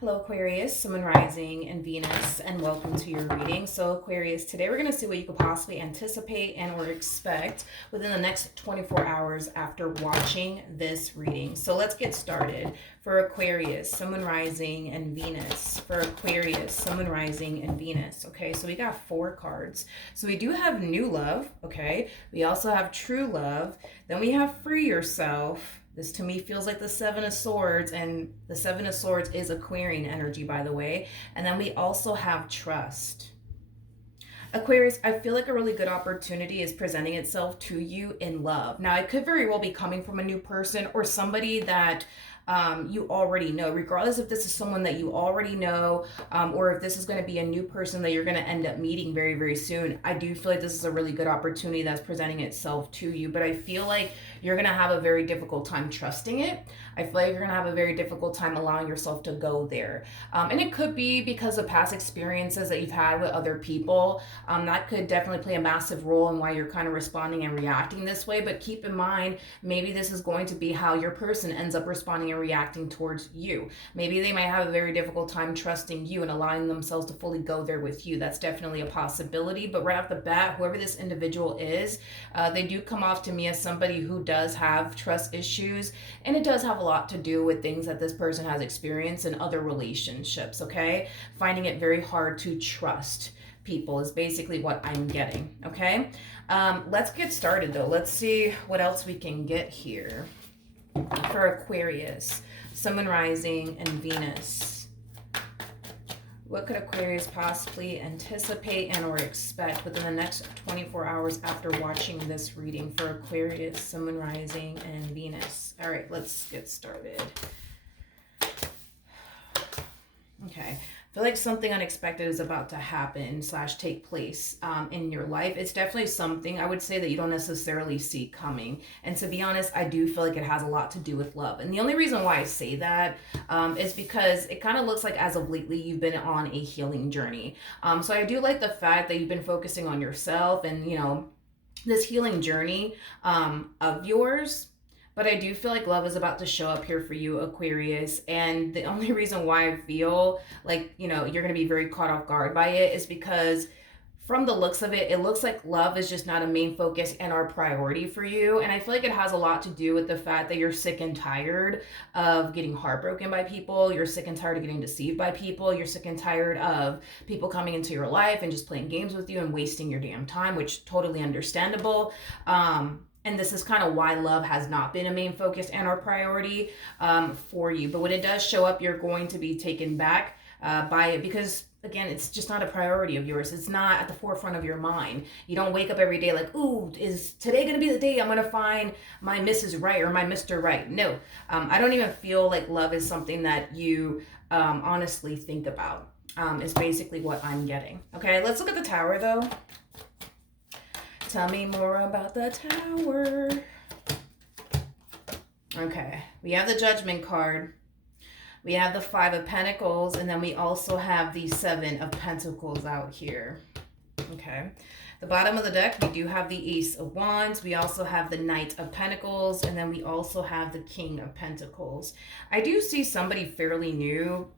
Hello Aquarius, Sun, Moon, Rising, and Venus, and welcome to your reading. So Aquarius, today we're going to see what you could possibly anticipate and or expect within the next 24 hours after watching this reading. So let's get started. For Aquarius, Sun, Moon, Rising, and Venus. For Aquarius, Sun, Moon, Rising, and Venus. Okay, so we got 4 cards. So we do have new love, okay? We also have true love. Then we have free yourself. This to me feels like the Seven of Swords, and the Seven of Swords is Aquarian energy, by the way. And then we also have trust. Aquarius, I feel like a really good opportunity is presenting itself to you in love. Now, it could very well be coming from a new person or somebody that you already know, regardless if this is someone that you already know, or if this is going to be a new person that you're going to end up meeting very, very soon. I do feel like this is a really good opportunity that's presenting itself to you, but I feel like you're going to have a very difficult time trusting it. I feel like you're going to have a very difficult time allowing yourself to go there. And it could be because of past experiences that you've had with other people. That could definitely play a massive role in why you're kind of responding and reacting this way. But keep in mind, maybe this is going to be how your person ends up responding and reacting towards you. Maybe they might have a very difficult time trusting you and allowing themselves to fully go there with you. That's definitely a possibility. But right off the bat, whoever this individual is, they do come off to me as somebody who does have trust issues, and it does have a lot to do with things that this person has experienced in other relationships, okay? Finding it very hard to trust people is basically what I'm getting, okay? Let's get started though. Let's see what else we can get here. For Aquarius, Sun, Moon, Rising, and Venus. What could Aquarius possibly anticipate and or expect within the next 24 hours after watching this reading for Aquarius, Sun, Moon, Rising, and Venus? All right, let's get started. Okay. I feel like something unexpected is about to happen / take place in your life. It's definitely something I would say that you don't necessarily see coming. And to be honest, I do feel like it has a lot to do with love. And the only reason why I say that is because it kind of looks like as of lately you've been on a healing journey. So I do like the fact that you've been focusing on yourself and, you know, this healing journey of yours. But I do feel like love is about to show up here for you, Aquarius. And the only reason why I feel like, you know, you're going to be very caught off guard by it is because from the looks of it, it looks like love is just not a main focus and our priority for you. And I feel like it has a lot to do with the fact that you're sick and tired of getting heartbroken by people. You're sick and tired of getting deceived by people. You're sick and tired of people coming into your life and just playing games with you and wasting your damn time, which totally understandable. And this is kind of why love has not been a main focus and our priority for you. But when it does show up, you're going to be taken back by it because, again, it's just not a priority of yours. It's not at the forefront of your mind. You don't wake up every day like, ooh, is today going to be the day I'm going to find my Mrs. Right or my Mr. Right? No, I don't even feel like love is something that you honestly think about. Is basically what I'm getting. Okay, let's look at the Tower though. Tell me more about the Tower. Okay, we have the Judgment card. We have the Five of Pentacles, and then we also have the Seven of Pentacles out here. Okay, the bottom of the deck, we do have the Ace of Wands. We also have the Knight of Pentacles, and then we also have the King of Pentacles. I do see somebody fairly new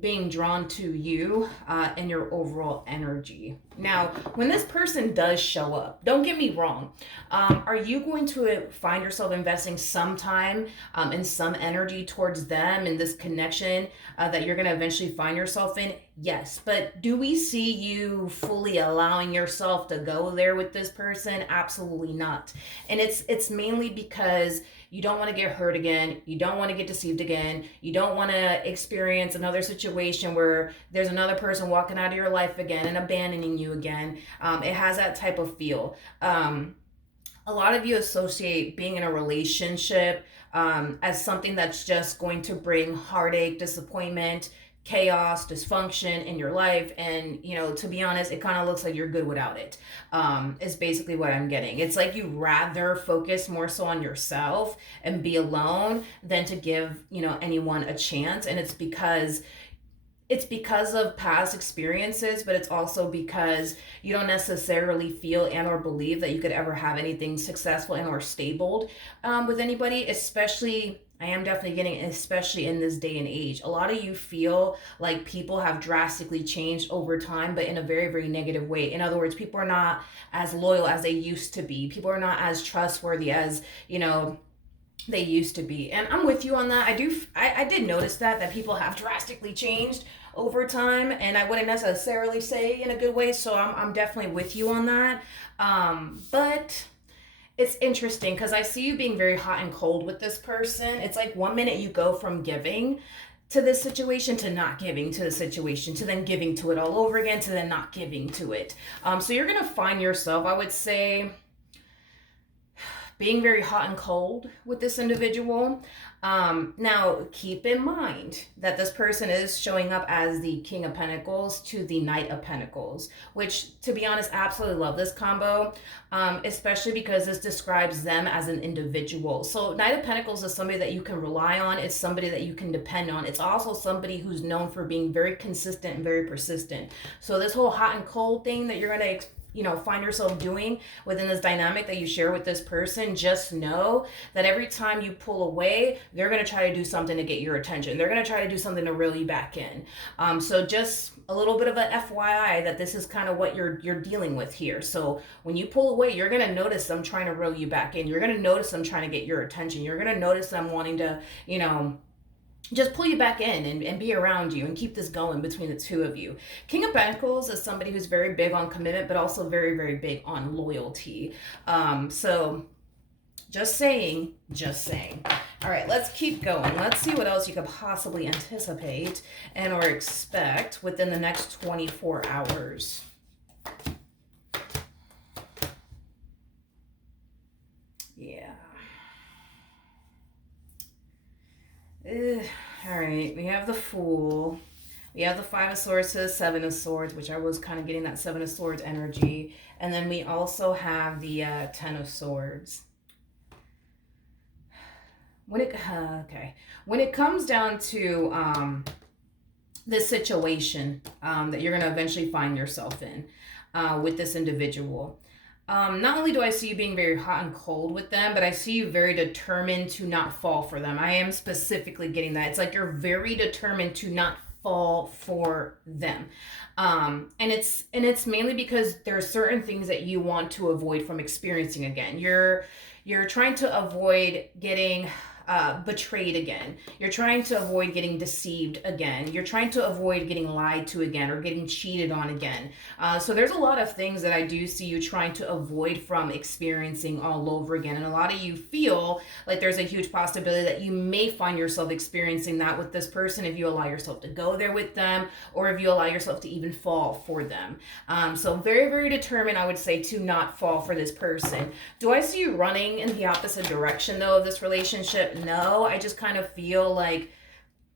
being drawn to you and your overall energy. Now, when this person does show up, don't get me wrong, are you going to find yourself investing some time and some energy towards them and this connection that you're going to eventually find yourself in? Yes, but do we see you fully allowing yourself to go there with this person? Absolutely not. And it's mainly because you don't want to get hurt again. You don't want to get deceived again. You don't want to experience another situation where there's another person walking out of your life again and abandoning you again. It has that type of feel. A lot of you associate being in a relationship as something that's just going to bring heartache, disappointment, chaos, dysfunction in your life. And, you know, to be honest, it kind of looks like you're good without it, is basically what I'm getting. It's like you rather focus more so on yourself and be alone than to give, you know, anyone a chance. And it's because of past experiences, but it's also because you don't necessarily feel and or believe that you could ever have anything successful and or stable with anybody, especially I am definitely getting, especially in this day and age. A lot of you feel like people have drastically changed over time, but in a very, very negative way. In other words, people are not as loyal as they used to be. People are not as trustworthy as, they used to be. And I'm with you on that. I did notice that people have drastically changed over time, and I wouldn't necessarily say in a good way. So I'm definitely with you on that. But it's interesting because I see you being very hot and cold with this person. It's like one minute you go from giving to this situation to not giving to the situation to then giving to it all over again to then not giving to it. So you're gonna find yourself, I would say, being very hot and cold with this individual. Now, keep in mind that this person is showing up as the King of Pentacles to the Knight of Pentacles, which, to be honest, I absolutely love this combo, especially because this describes them as an individual. So Knight of Pentacles is somebody that you can rely on. It's somebody that you can depend on. It's also somebody who's known for being very consistent and very persistent. So this whole hot and cold thing that you're going to find yourself doing within this dynamic that you share with this person, just know that every time you pull away, they're going to try to do something to get your attention. They're going to try to do something to reel you back in. So just a little bit of a FYI that this is kind of what you're dealing with here. So when you pull away, you're going to notice them trying to reel you back in. You're going to notice them trying to get your attention. You're going to notice them wanting to, just pull you back in and be around you and keep this going between the two of you. King of Pentacles is somebody who's very big on commitment, but also very, very big on loyalty. So just saying. All right, let's keep going. Let's see what else you could possibly anticipate and or expect within the next 24 hours. Yeah. All right, we have the Fool. We have the Five of Swords to the Seven of Swords, which I was kind of getting that Seven of Swords energy. And then we also have the Ten of Swords. When it comes down to this situation that you're going to eventually find yourself in with this individual, not only do I see you being very hot and cold with them, but I see you very determined to not fall for them. I am specifically getting that. It's like you're very determined to not fall for them. And it's mainly because there are certain things that you want to avoid from experiencing again. You're trying to avoid getting betrayed again. You're trying to avoid getting deceived again. You're trying to avoid getting lied to again or getting cheated on again. So there's a lot of things that I do see you trying to avoid from experiencing all over again. And a lot of you feel like there's a huge possibility that you may find yourself experiencing that with this person if you allow yourself to go there with them or if you allow yourself to even fall for them. So very, very determined, I would say, to not fall for this person. Do I see you running in the opposite direction, though, of this relationship? No, I just kind of feel like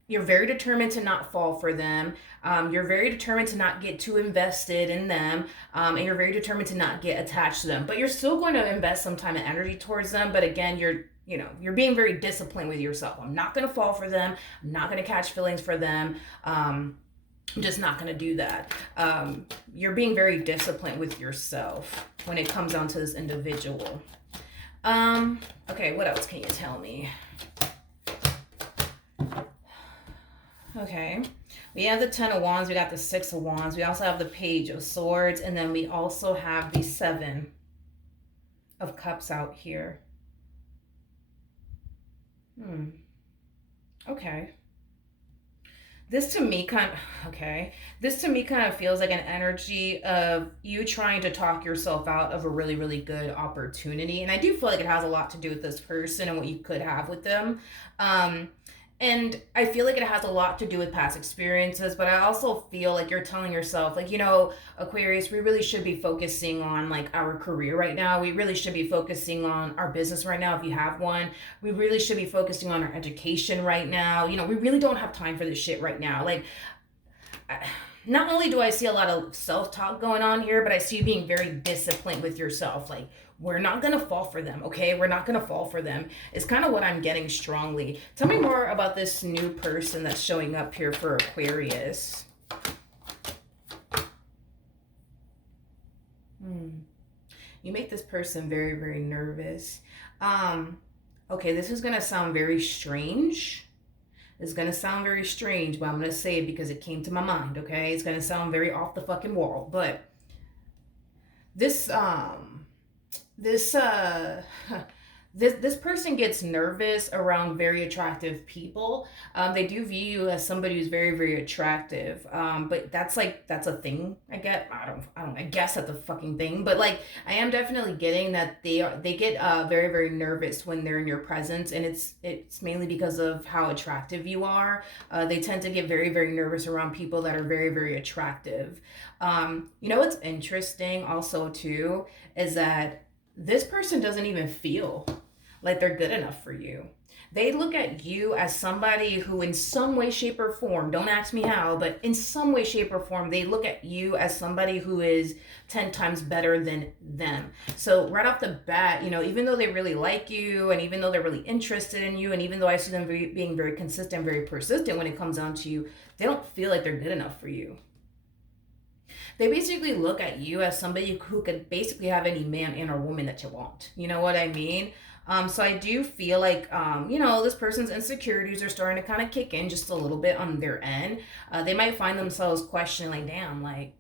you're very determined to not fall for them. You're very determined to not get too invested in them. And you're very determined to not get attached to them. But you're still going to invest some time and energy towards them. But again, you're being very disciplined with yourself. I'm not going to fall for them. I'm not going to catch feelings for them. I'm just not going to do that. You're being very disciplined with yourself when it comes down to this individual. Okay, what else can you tell me? Okay, we have the Ten of Wands, we got the Six of Wands, we also have the Page of Swords, and then we also have the Seven of Cups out here. Okay. This to me kind of feels like an energy of you trying to talk yourself out of a really, really good opportunity. And I do feel like it has a lot to do with this person and what you could have with them. And I feel like it has a lot to do with past experiences, but I also feel like you're telling yourself, like, Aquarius, we really should be focusing on like our career right now. We really should be focusing on our business right now if you have one. We really should be focusing on our education right now. We really don't have time for this shit right now. Like, not only do I see a lot of self-talk going on here, but I see you being very disciplined with yourself. Like, we're not going to fall for them, okay? We're not going to fall for them. It's kind of what I'm getting strongly. Tell me more about this new person that's showing up here for Aquarius. You make this person very, very nervous. Okay, this is going to sound very strange. It's going to sound very strange, but I'm going to say it because it came to my mind, okay? It's going to sound very off the fucking wall, but this this this person gets nervous around very attractive people. They do view you as somebody who's very, very attractive. But that's a thing. I guess that's a fucking thing. But like, I am definitely getting that they get very, very nervous when they're in your presence, and it's mainly because of how attractive you are. They tend to get very, very nervous around people that are very, very attractive. You know what's interesting also too is that this person doesn't even feel like they're good enough for you. They look at you as somebody who, in some way, shape, or form, don't ask me how, but in some way, shape, or form, they look at you as somebody who is 10 times better than them. So, right off the bat, you know, even though they really like you, and even though they're really interested in you, and even though I see them being very consistent, very persistent when it comes down to you, they don't feel like they're good enough for you. They basically look at you as somebody who could basically have any man and or woman that you want. You know what I mean? So I do feel like, you know, this person's insecurities are starting to kind of kick in just a little bit on their end. They might find themselves questioning, like, damn, like,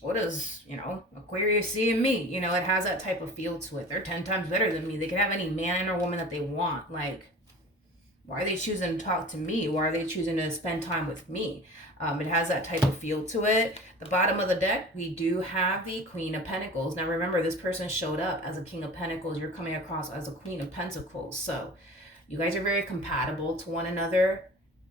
what does, you know, Aquarius see in me? You know, it has that type of feel to it. They're 10 times better than me. They can have any man or woman that they want. Like, why are they choosing to talk to me? Why are they choosing to spend time with me? It has that type of feel to it. The bottom of the deck, we do have the Queen of Pentacles. Now remember, this person showed up as a King of Pentacles. You're coming across as a Queen of Pentacles. So you guys are very compatible to one another.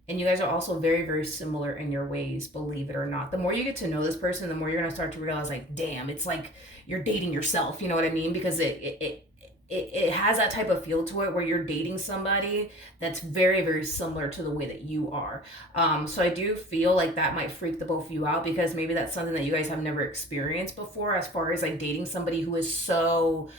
And you guys are also very, very similar in your ways, believe it or not. The more you get to know this person, the more you're going to start to realize, like, damn, it's like you're dating yourself. You know what I mean? Because it has that type of feel to it where you're dating somebody that's very, very similar to the way that you are. So I do feel like that might freak the both of you out, because maybe that's something that you guys have never experienced before, as far as like dating somebody who is so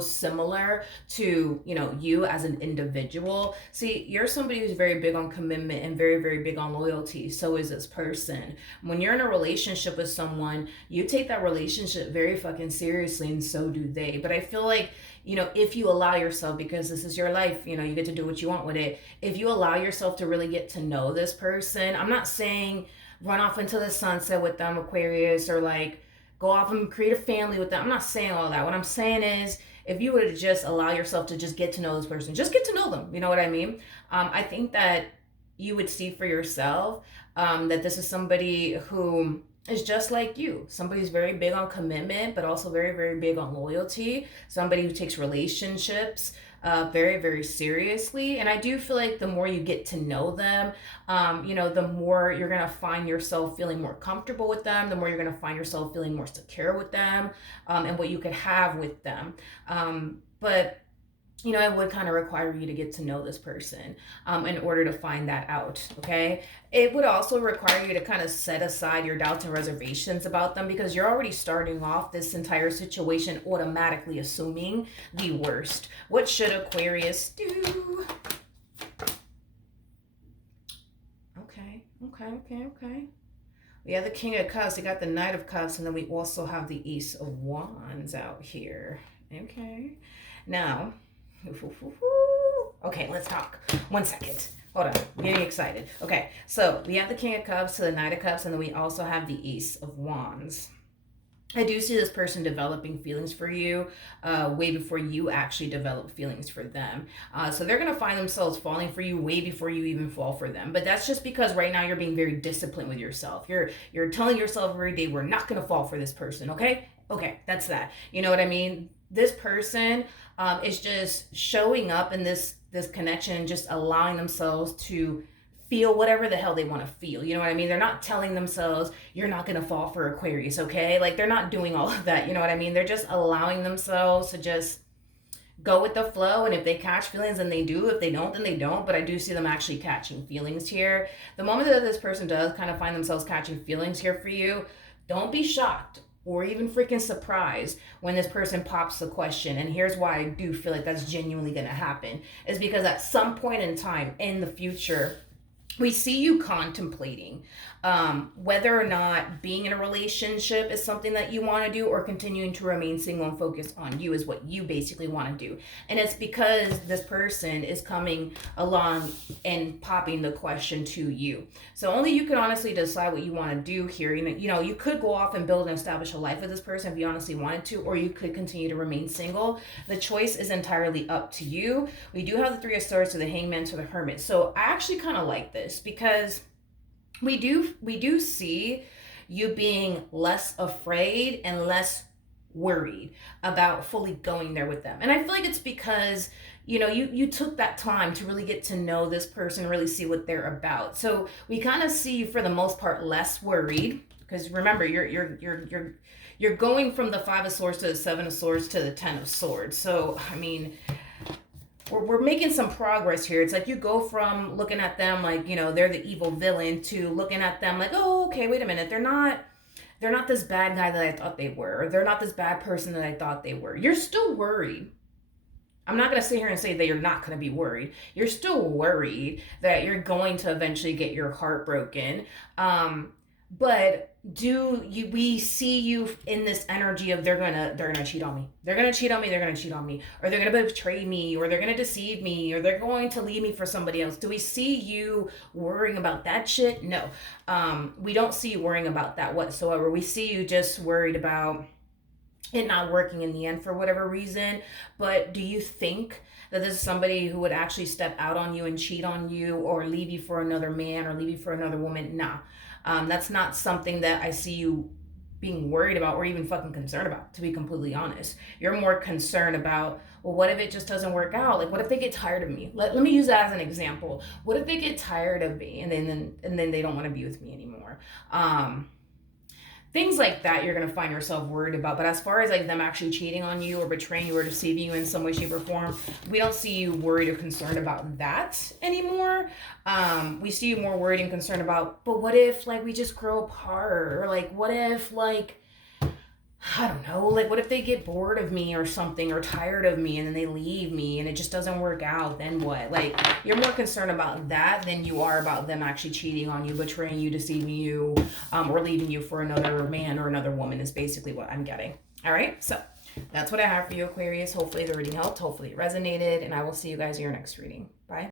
similar to, you know, you as an individual. See, you're somebody who's very big on commitment and very, very big on loyalty. So is this person. When you're in a relationship with someone, you take that relationship very fucking seriously, and so do they. But I feel like, you know, if you allow yourself, because this is your life, you know, you get to do what you want with it. If you allow yourself to really get to know this person, I'm not saying run off into the sunset with them, Aquarius, or like go off and create a family with them. I'm not saying all that. What I'm saying is, if you were to just allow yourself to just get to know this person, just get to know them. You know what I mean? I think that you would see for yourself that this is somebody who is just like you. Somebody who's very big on commitment, but also very, very big on loyalty. Somebody who takes relationships very, very seriously. And I do feel like the more you get to know them, you know, the more you're going to find yourself feeling more comfortable with them, the more you're going to find yourself feeling more secure with them, and what you could have with them. But you know, it would kind of require you to get to know this person in order to find that out, okay? It would also require you to kind of set aside your doubts and reservations about them, because you're already starting off this entire situation automatically assuming the worst. What should Aquarius do? Okay. We have the King of Cups, we got the Knight of Cups, and then we also have the Ace of Wands out here. Okay. Now, okay, let's talk. 1 second. Hold on. I'm getting excited. Okay, so we have the King of Cups to the Knight of Cups, and then we also have the Ace of Wands. I do see this person developing feelings for you way before you actually develop feelings for them. So they're going to find themselves falling for you way before you even fall for them. But that's just because right now you're being very disciplined with yourself. You're telling yourself every day, we're not going to fall for this person, okay? Okay, that's that. You know what I mean? This person is just showing up in this connection and just allowing themselves to feel whatever the hell they want to feel. You know what I mean? They're not telling themselves, you're not going to fall for Aquarius, okay? Like, they're not doing all of that. You know what I mean? They're just allowing themselves to just go with the flow. And if they catch feelings, then they do. If they don't, then they don't. But I do see them actually catching feelings here. The moment that this person does kind of find themselves catching feelings here for you, don't be shocked or even freaking surprised when this person pops the question. And here's why I do feel like that's genuinely going to happen, is because at some point in time in the future, we see you contemplating whether or not being in a relationship is something that you want to do, or continuing to remain single and focus on you is what you basically want to do. And it's because this person is coming along and popping the question to you. So only you can honestly decide what you want to do here. You could go off and build and establish a life with this person if you honestly wanted to, or you could continue to remain single. The choice is entirely up to you. We do have the Three of Swords to the Hangman to the Hermit. So I actually kind of like this, because we do see you being less afraid and less worried about fully going there with them. And I feel like it's because you took that time to really get to know this person, really see what they're about. So we kind of see you for the most part less worried, because remember, you're going from the Five of Swords to the Seven of Swords to the Ten of Swords. So I mean, we're making some progress here. It's like you go from looking at them like, they're the evil villain, to looking at them like, oh, okay, wait a minute, they're not this bad guy that I thought they were, or they're not this bad person that I thought they were. You're still worried. I'm not going to sit here and say that you're not going to be worried. You're still worried that you're going to eventually get your heart broken. But we see you in this energy of they're gonna cheat on me. They're gonna cheat on me, they're gonna cheat on me, or they're gonna betray me, or they're gonna deceive me, or they're going to leave me for somebody else. Do we see you worrying about that shit? No. We don't see you worrying about that whatsoever. We see you just worried about it not working in the end for whatever reason. But do you think that this is somebody who would actually step out on you and cheat on you, or leave you for another man, or leave you for another woman? Nah. That's not something that I see you being worried about, or even fucking concerned about, to be completely honest. You're more concerned about, well, what if it just doesn't work out? Like, what if they get tired of me? Let me use that as an example. What if they get tired of me, and then they don't want to be with me anymore? Things like that you're going to find yourself worried about. But as far as like them actually cheating on you, or betraying you, or deceiving you in some way, shape, or form, we don't see you worried or concerned about that anymore. We see you more worried and concerned about, but what if like we just grow apart? Or like, what if like, I don't know, like what if they get bored of me or something, or tired of me, and then they leave me and it just doesn't work out? Then what? Like, you're more concerned about that than you are about them actually cheating on you, betraying you, deceiving you, or leaving you for another man or another woman, is basically what I'm getting. All right, so that's what I have for you, Aquarius. Hopefully the reading helped, hopefully it resonated, and I will see you guys in your next reading. Bye.